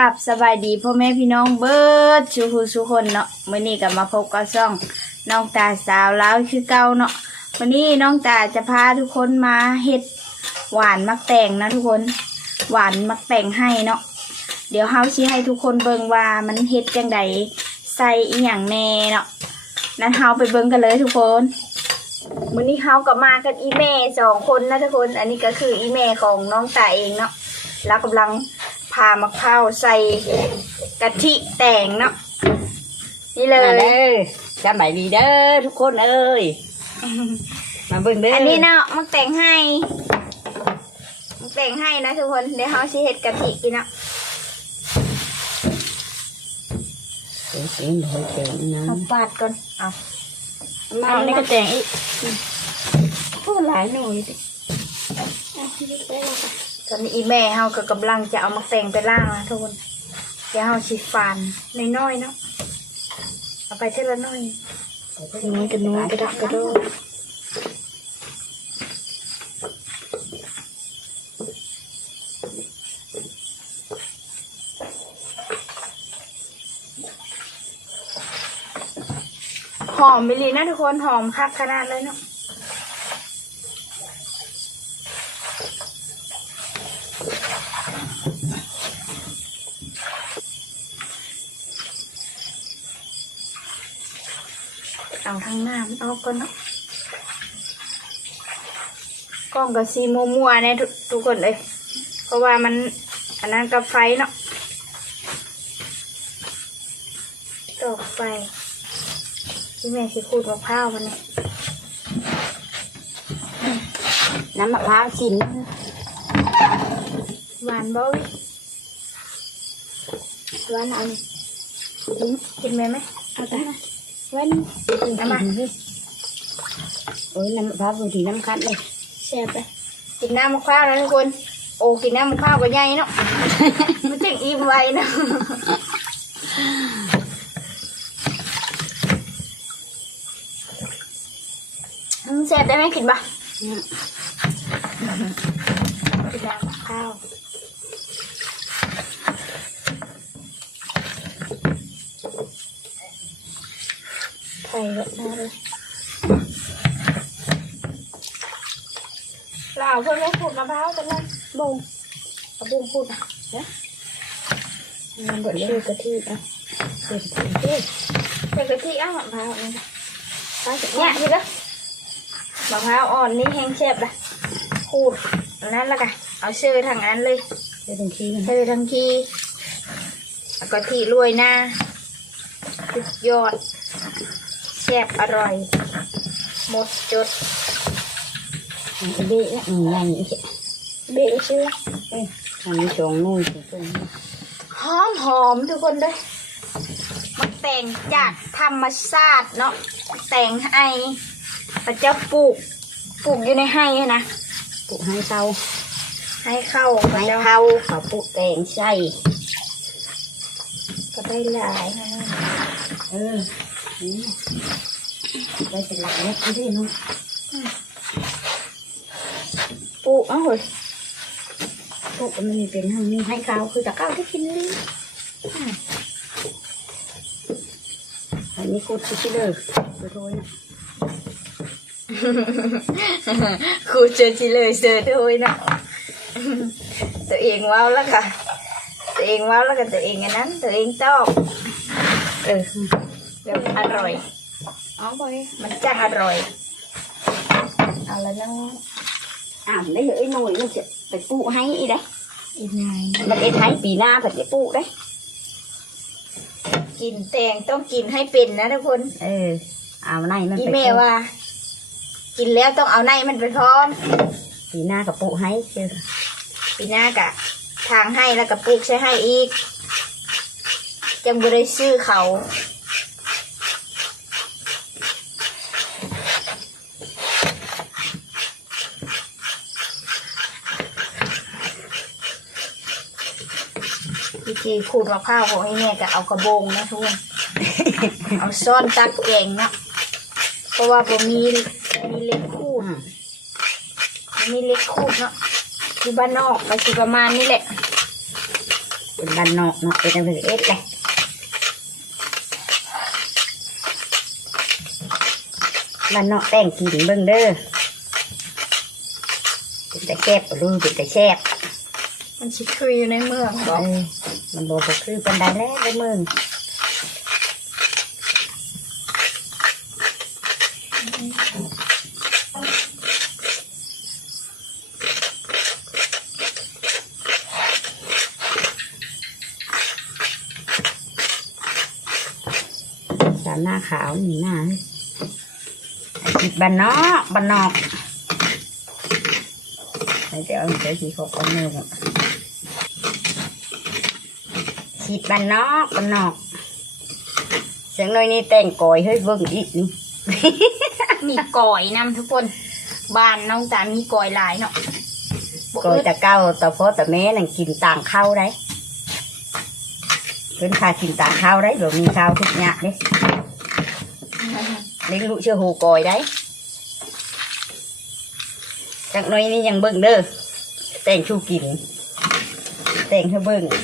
ราบสบายดีพ่อแม่พี่น้องเบิดชูหูสุคนเนาะมื้อนี้ก็มาพบกับช่องน้องตาสาวแลาวคือเก่าเนาะวันนี้น้องตาจะพาทุกคนมาเฮ็ดหวานมักแต่งนะทุกคนหวานมักแต่งให้เนาะเดี๋ยวเฮาสิให้ทุกคนเบิ่งว่ามันเฮ็ดจังใดใส่อีหยังแน่เนาะนั้นเฮาไปเบิ่งกันเลยทุกคนมื้อนี้เฮาก็มากันอีแม่สองคนนะทุกคน อันนี้ก็คืออีแม่ของน้องตาเองเนาะแล้วกำลังามะพร้าวใส่กะทิแต่งเนาะนี่เลมายเด้อสบายดีเด้อทุกคนเอ้ย มาเบิ่งเด้ออัอันนี้เนาะมันแต่งให้มันแต่งให้นะทุกคนเดี๋ยวเขาสิเฮ็ดกะทิกินเนาะเสียงเสียงโดยเสียงนะเอาปาดก่อนเอามาเอาในนี่กก็ระแต่งอีกพูดหลายหน่อยสิต อนนี้อีแม่เฮาก็กำลังจะเอามาแต่งไปล่างนะทุกคนเดี๋ยวเฮาสิฟันน้อยๆเนาะเอาไปเท่าละน้อยน้อยกันน้อยกระดักกระโดดหอมไปเลยนะทุกคนหอมคักขนาดเลยเนาะ เอาทางหน้ามันออกก่อนเนาะกล้องกับซีมัวๆเนี่ยทุกทุกคนเลย เพราะว่ามันอันนั้นกับไฟเนาะตอกไฟพี่แม่สิขูดมะพร้าวมันเนี่ยน้ำมะพร้าวชิมหวานบ่วิหวานเอานี่กินกินไหมไหมเอาไปนะ หวานน้ำมาเอ้ยน้ำมะพร้าวบางทีน้ำคัดเลยแซ่บไปกินน้ำมะพร้าวนะทุกคน โอ้กินน้ำมะพร้าวก็ใหญ่เนาะมันจึงอิ่มไวเนาะอืมแซ่บได้ไหมกินปะกินน้ำมะพร้าว ไข่เยอะมากเลยเราเพื่อนไม่ขูดมะพร้าวกันนะบุงเอาบุงขูดนะเดี๋ยวน้ำบดเลยชื่อกะทิอะเสียงเสียงเด้อใส่กะทิอะมะพร้าวนี่นะไปเนี่ยนี่ก็มะพร้าวอ่อนนี่แห้งแซ่บละขูดอันนั้นละกันเอาเชื่อทางนั้นเลยเดี๋ยวบางทีมันเชื่อทั้งทีแล้วก็ที่โรยหน้าสุดยอดแซ่บอร่อย หมดจดมันเบ้ละอืมใหญ่อีกเบะเชื่อเอ้ยทำนี้สองนู่นสิเพิ่นหอมหอมทุกคนเลยมันแต่งจากธรรมชาติเนาะแต่งให้พระเจ้าปลูกปลูกอยู่ในให้นะปลูกให้เตาให้เข้าพระให้เจ้าเผาเขาปลูกแตงใส่ก็ได้หลายนะเออนี่ ได้เป็นหลักเล็กก็ได้เนาะปลูกเอ้าเฮ้ยพวกมันมีเป็นทางนี้ให้เขาคือตะเก้าที่กินเลยอันนี้กูชิชิเลยไปโทษนะครูเจอทีเลยเจอด้วยนะตัวเองว้าวแล้วค่ะตัวเองว้าวแล้วกันตัวเองอันนั้นตัวเองชอบเออแบบอร่อย เอาไปมันจะอร่อยเอาแล้วน้องอ่านได้เลยหน่อยมันจะไปปลูกให้อีได้อีกไงมันเอ็ดให้ปีหน้าผัดจะปลูกได้ กินแตงต้องกินให้เป็นนะทุกคน เออ เอาในมันอีไปเมว่า กินแล้วต้องเอาในมันไปพร้อม ปีหน้ากับปลูกให้เชื่อปีหน้ากะ ทางให้แล้วก็ปลูกใช้ให้อีกจังบริซื้อเขา วิธีขูดมะพร้าวของไอ้เนี่ยก็เอากระบงนะทุกคนเอาซ่อนตักแกงเนาะเพราะว่าผมมีมีเล็กคูดอืมมีเล็กคูดเนาะอยู่บ้านนอกก็สิประมาณนี้แหละเป็นบ้านนอกเนาะเป็นจังซี่เอ็ดเลยบ้านนอกแต่งกินเบิ่งเด้อเป็นแต่แซ่บบ่รู้เป็นแต่แซ่บ มันชิคืออยู่ในเมืองเอบอกอมันบ่บ่คือปานใดแล้วเด้อมึงสามหน้าขาวนี่หน้าเฮ้ยไอ้จิตบ้านนอกบ้านนอกไอ้เดี๋ยวเดี๋ยวสีเขาเอาเนื้อมาฉีดบ้านนอกบ้านนอก เสียงน้อยนี่แต่งกอยเฮ้ยเบิ่งอีกนี่ มีก่อยนำทุกคนบ้านน้องตามีก่อยหลายเนาะบ่กอยอึดแต่เก้าแต่พ่อแต่แม่นั่งกินต่างข้าวได้เพิ่นพากินต่างข้าวได้แบบมีข้าวทุกอย่างเด้เลี้ยงลูกเชื่อหูกอยได้จากหน้อยนี่ยังเบิ่งเด้อแต่งชูกิน แต่งให้เบิ่งเดี๋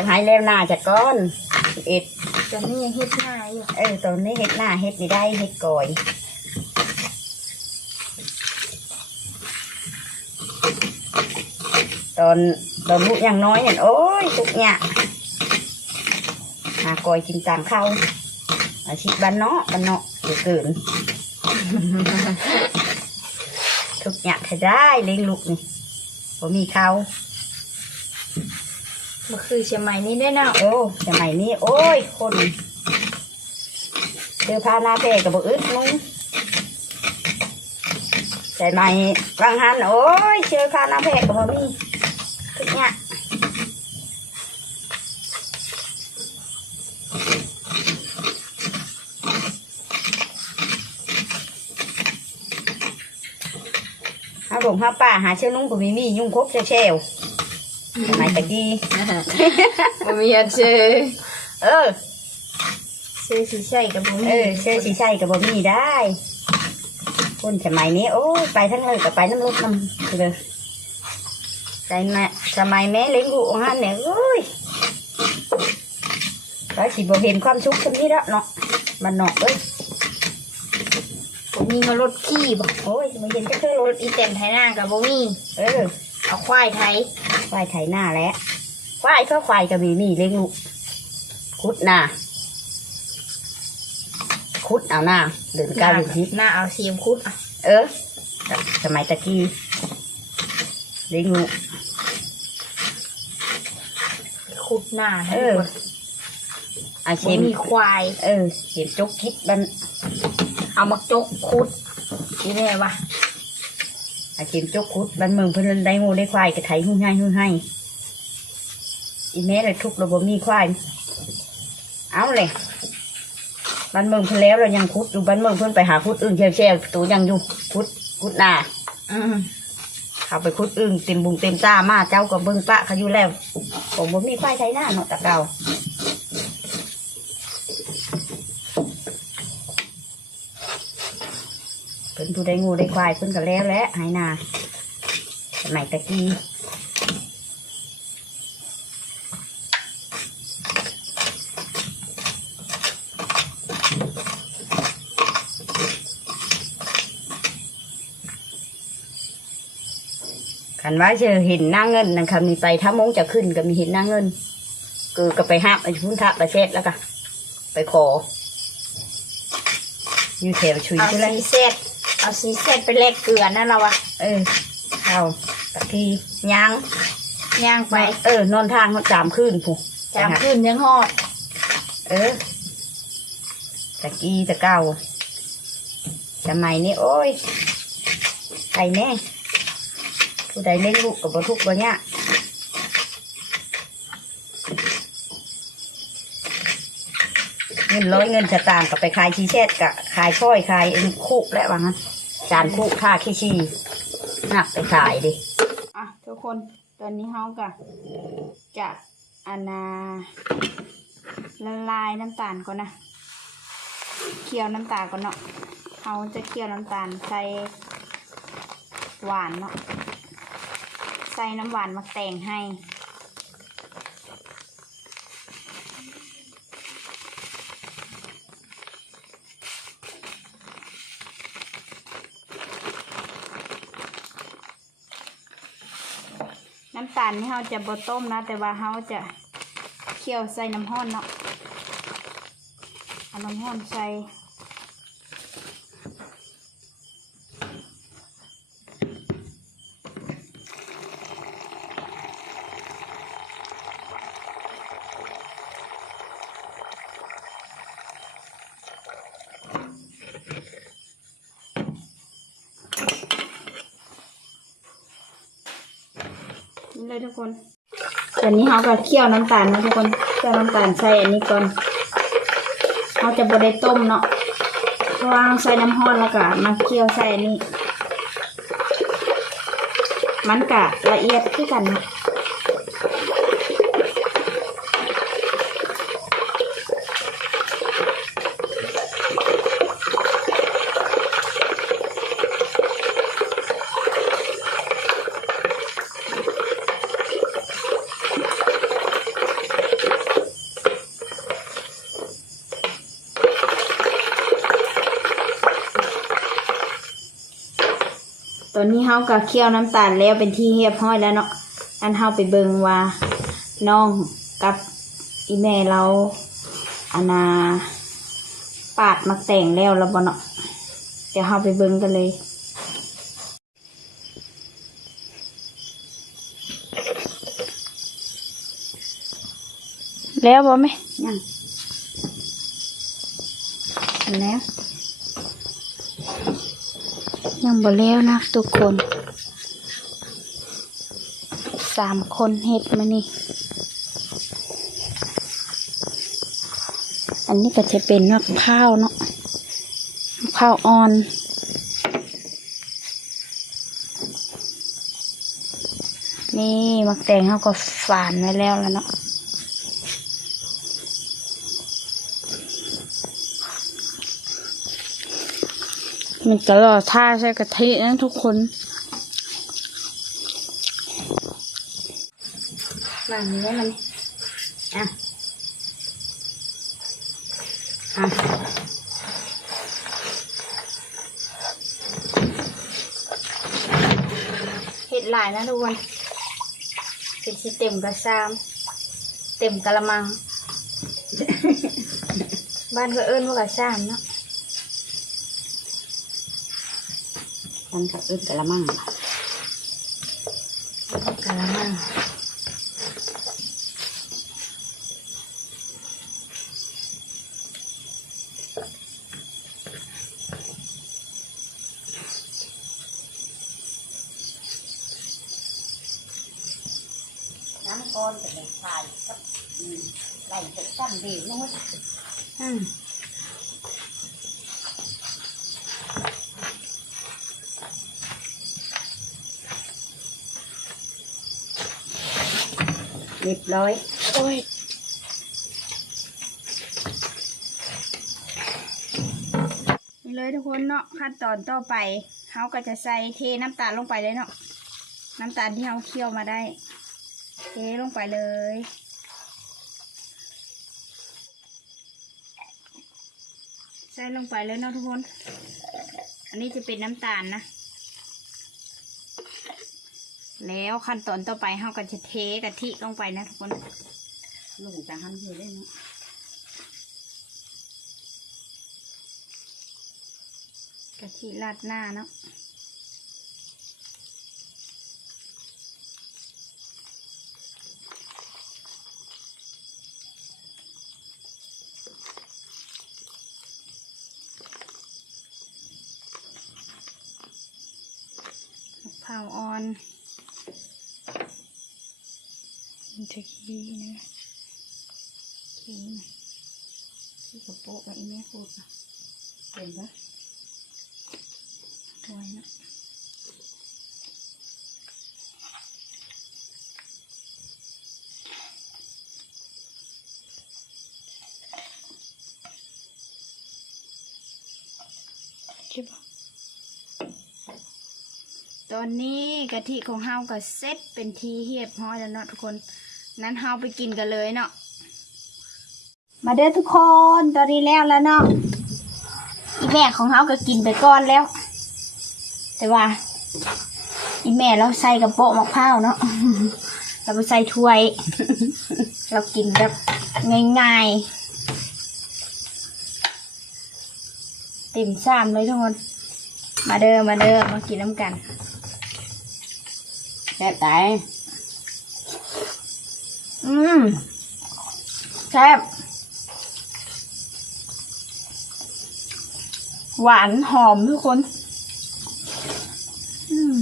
ยวหายแล้วหน้าจากก้อนเอ็ดตอนนี้ยังเฮ็ดหน้าอยู่เออตอนนี้เฮ็ดหน้าเฮ็ดนี่ได้เฮ็ดกอยตอนตอนลูกยังน้อยเนี่ยโอ้ยทุกเนี่ยหากอยกินตามข้าวอาชีพบ้านเนาะบ้านเนาะเดี๋ยวเกินทุกอย่างให้ได้เลี้ยงลูกนี่ผมมีข้า วบ่คือเชียงใหม่นี่ได้อเนาะโอ้สมัยนี้โอ้ยคนเจอพาหนาเปกับบอึดมึงสมัยบางฮันโอ้ยเจอพาหนาเปกับบมีทุกอย่างหาผมหาป่าหาเชื่อนุ่งกับมีมียุ่งครบเชล สมัยตะกี้บ่มีอันเชื่อเออเชื่อสิใช่กับบ่มีเออเชื่อสีใช่กับบมีได้คนสมัยนี้โอ้ยไปทั้งเลยกับไปน้ำลูกน้ำเลยใจแม่สมัยแม่เลี้ยงลูกของฮันเนี่ยเอ้ยร้อยสิบเห็นความสุขคนนี้แล้วเนาะมันเนาะเอ้ยบ่มีเขารถขี้บ่โอ้ยมาเห็นจะเคยรรถถอีเต็มไทยหน้ากับบ่มีเออเอาควายไทย ควายไถหน้าแล้วควายก็ควายกับมีมีเลี้ยงลูกคุดหน้าคุดเอาหน้าเดินก้าวอยู่ที่หน้าเอาเสียมคุดอะเออสมัยตะกี้เลี้ยงลูกคุดหน้าให้เอออาบ่เชมมีควาย เออเห็นจกคิดบันเอามาจกคุดที่แม่วะ อาเชมจกคุดบันเมืองเพิ่นได้งูได้ควายกระไถหุ่นให้หุ่นให้อีแม่เลยทุกระบบมีควาย เอาเลยบันเมืองเพิ่นแล้วเรายังคุดอยู่บันเมืองเพิ่นไปหาคุดอึ่งเชลเชลตัวยังอยู่คุดคุดหน้าอืมเขาไปคุดอึ่งเต็มบุงเต็มตามาเจ้าก็เบิ่งปะเขาอยู่แล้ว ผมบ่มีควายไทยหน้าเนาะตะเก่า เพิ่น ผู้ได้งูได้ควายเพิ่นก็แล้วแหละหายนาสมัยตะกี้ขันว่าเจอเห็นหน้าเงินนั่นคำนี้ไปถ้ามงจะขึ้นก็มีเห็นหน้าเงินคือก็ไปห้ามไอ้พุ่นทะประเทศแล้วก็ไปขออยู่แถวชุยใช่ไหมเซต เอาสีเซตไปแลกเกลือนั่นเราวะเออเอาตะกี้ยางย่างไป เออนอนทางสามคืนผู้จามขึ้นยังหอด เออตะกี้ตะเก้าสมัยนี้โอ้ยใครแน่ผู้ใดเล่นลูกกับบทุกข์บ่เนี่ยเงิน ร้อยเงินสตางค์กับไปขายชีเช็ดกับขายช่อยขายคุกแล้วว่างั้นจานคุกค่าขี้ชีหนักไปขายดิอะทุกคนตอนนี้เฮาก็จะอานาละลายน้ำตาลก่อนนะเคี่ยวน้ำตาลก่อนเนาะเฮาจะเคี่ยวน้ำตาลใส่หวานเนาะใส่น้ำหวานมาแต่งให้ น้ำตาลนี่เราจะบดต้มนะ แต่ว่าเราจะเคี่ยวใส่น้ำห้อนเนาะเอาน้ำห้อนใส่นี่ เลยทุกคนตอนนี้เราก็เคี่ยวน้ำตาลนะทุกคนเคี่ยวน้ำตาลใส่อันนี้ก่อนเราจะบดได้ต้มเนาะวางใส่น้ำห้อนแล้วก็มาเคี่ยวใส่อันนี้ มันกะละเอียดขึ้นกันนะ ตอนนี้เฮาก็เคี่ยวน้ำตาลแล้วเป็นที่เรียบร้อยแล้วเนาะอันเฮาไปเบิงว่าน้องกับอีแม่เราอานาปาดมักแต่งแล้วแล้วบ่เนาะเดี๋ยวเฮาไปเบิงกันเลยแล้วบ่แม่ยังอันแล้ว ยังบ่แล้วนะทุกคนสามคนเฮ็ดมานี่ อันนี้ก็จะเป็นมะพร้าวเนาะมะพร้าวอ่อนนี่มักแตงเขาก็ฝานไว้แล้วแล้วเนาะ มันจะรอท่าใส่กะทินะทุกคนวางนี้ได้มันอะอะเห็ดหลายนะทุกคนเป็นสิเต็มกระซาม เต็มกะละมัง บ้านก็เอิ้นว่ากระซามเนาะ มันก็อึดกะละมังกะละมังน้ำก้อนจะเป็นชายครับอืมไหลจะกั้นดีนู้นอืม เรียบร้อยโอ้ยนี่เลยทุกคนเนาะขั้นตอนต่อไปเขาก็จะใส่เทน้ำตาลลงไปเลยเนาะน้ำตาลที่เขาเคี่ยวมาได้ เทลงไปเลยใส่ลงไปเลยเนาะทุกคน อันนี้จะเป็นน้ำตาลนะ แล้วขั้นตอนต่อไปเราก็จะเทกะทิลงไปนะทุกคนลูกจะหันอยู่ได้เนาะกะทิราดหน้าเนาะมะพร้าวอ่อน มันจะขี้นะขี้นะขี้กระโปะไอ้แม่พูดนะเป็นปะไว้นะใช่ปะตอนนี้กะทิของเฮาก็เซ็ตเป็นทีเรียบร้อยแล้วเนาะทุกคน นั้นเฮาไปกินกันเลยเนาะ มาเด้อทุกคน ตอนนี้แล้วแล้วเนาะ อีแม่ของเฮาก็กินไปก่อนแล้ว แต่ว่า อีแม่เราใส่กระโปะมะพร้าวเนาะ เราไปใส่ถ้วย เรากินแบบง่ายๆติ่มซ้ำเลยทุกคน มาเด้อ มาเด้อ มากินน้ำกัน แซ่บตาย อืมแซ่บหวานหอมทุกคน อืม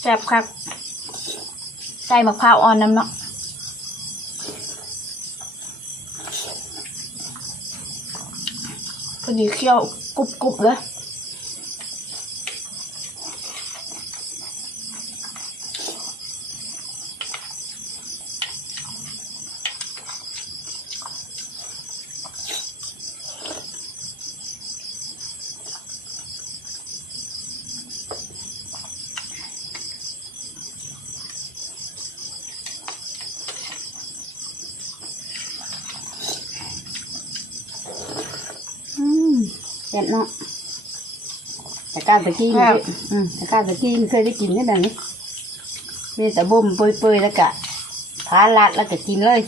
แซ่บครับ ใส่มะพร้าวอ่อนน้ำเนาะ พอดีเคี่ยวกรุบๆเลย ซ่บเนาะแต่ก้าวตะกี้นี่อืมแต่ก้าวตะกี้มันเคยได้กินได้แบบนี้มีแต่บ่มเปื่อยๆแล้วก็พาลัดแล้วก็กินเลย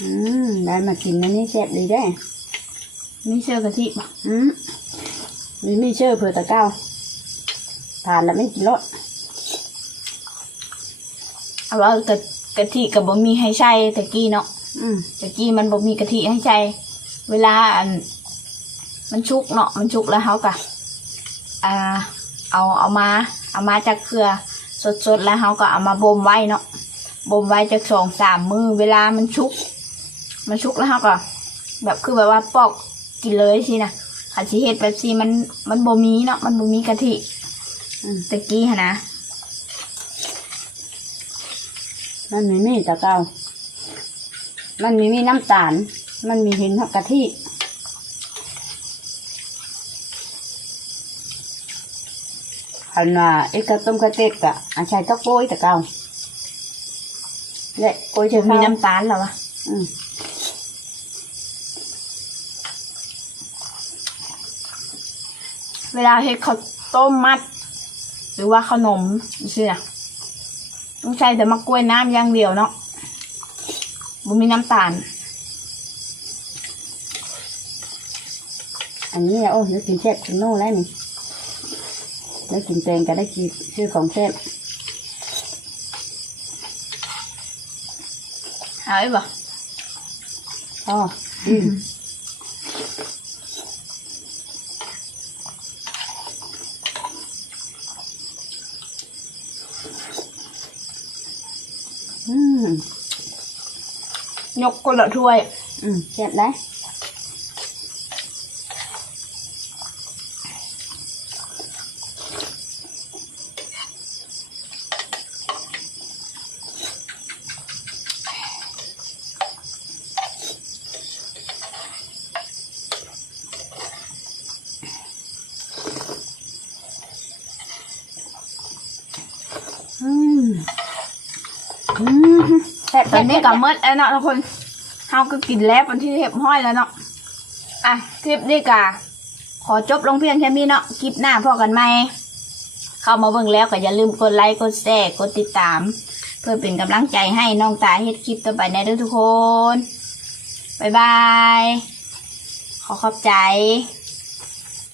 อืมได้มากินอันนี้แซ่บเลยได้นี่เชื่อกะทิปะอืมมีมีเชื่อเผื่อตะก้าวทานแล้วไม่กินรสเอาว่ากะกะทิกับบะมีให้ใช้ตะกี้เนาะอืมตะกี้มันบะมีกะทิให้ใช้ เวลาอันมันชุกเนาะมันชุกแล้วเขากะอ่าเอาเอามาเอามาจากเครือสดๆแล้วเขาก็เอามาบ่มไว้เนาะบ่มไว้จากสองสามมือเวลามันชุก มันชุกแล้วเขาก็ แบบคือแบบว่าปอกกินเลยสินะขันสิเฮ็ดแบบสิมันมันบ่มีเนาะมันบ่มีกะทิอืมตะกี้หั้นนะมันมีมีตะก้าวมันมีมีน้ำตาล มันมีเห็นกะทิคันว่าเอกกะต้มกะเต็กกะอาชัยตะโกยตะก้าวและโกยเชจะฟมีมีน้ำน้ำตาลเหรอวะอืมเวลาเฮ็ดข้าวต้มมัด หรือว่าขนมใช่ไหมต้องใช้แต่มะกล้วยน้ำอย่างเดียวเนาะบ่มีน้ำตาล อันนี้โอ้เดี๋ยวกินแซ่บกินโน่แล้วนี่แล้วกินแตงก็ได้กินชื่อของแซ่บหายปะอ๋ออืมอืมยกคนละถ้วย อืมแซ่บได้ อืม อืมแซ่บ ต อนนี้กับเมื่อแล้วเนาะทุกคนเฮาก็กินแล้วเป็นที่เรียบร้อยแล้วเนาะอะคลิปนี้กะขอจบลงเพียงแค่นี้เนาะคลิปหน้าพอกันไหมเข้ามาเบิ่งแล้วก็อย่าลืมกดไลค์กดแชร์กดติดตาม เพื่อเป็นกำลังใจให้น้องตาเฮ็ดคลิปต่อไปในเด้อทุกคนบ๊ายบายขอขอบใจ